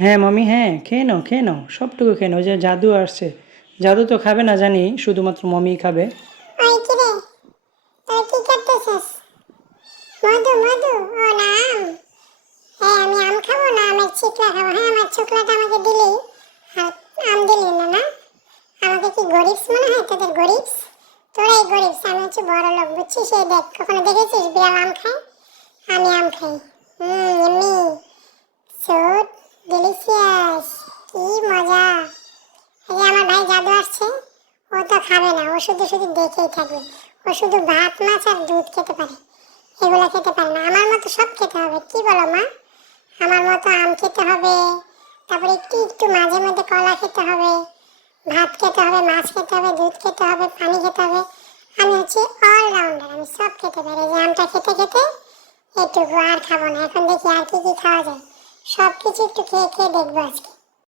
হ্যাঁ মামি, হ্যাঁ খেয়ে নাও খেয়ে নাও, সবটুকু খেয়ে নাও। ওই যে জাদু আসছে, জাদু তো খাবে না জানি, শুধুমাত্র মমিই খাবে। ওই কি রে, তুই কি করতেছিস? মধু মধু, ও না আম। হ্যাঁ আমি আম খাবো না আমের ছিকলা খাবো। হ্যাঁ আমার ছোকলাটা আমাকে দিলি, আর আম দিলি না না। আমাকে কি গরিবস মনে হয় তোদের, গরিবস? তোরাই গরিবস, আমি হচ্ছে বড় লোক বুঝছিস। এই দেখ, কখনো দেখেছিস বিড়াল আম খায়? আমি আম খাই। এমনি সো ডিলিশিয়াস, কি মজা। এই যে আমার ভাই জাদু আসছে, ও তো খাবে না, ও শুধু শুধু দেখেই থাকবে। ও শুধু ভাত মাছ আর দুধ খেতে পারে, এগুলো খেতে পারে না। আমার মতো সব খেতে হবে, কি বলো মা? আমার মতো আম খেতে হবে, তারপরে একটু একটু মাঝে মধ্যে কলা খেতে হবে, ভাত খেতে হবে, মাছ খেতে হবে, দুধ খেতে হবে, পানি খেতে হবে। আমি হচ্ছে অলরাউন্ডার, আমি সব খেতে পারি। এই যে আমটা খেতে খেতে এটুকু আর খাবো না। এখন দেখি আর কি কি খাওয়া যায়, সব কিছু একটু খেয়ে খেয়ে দেখবো আজকে।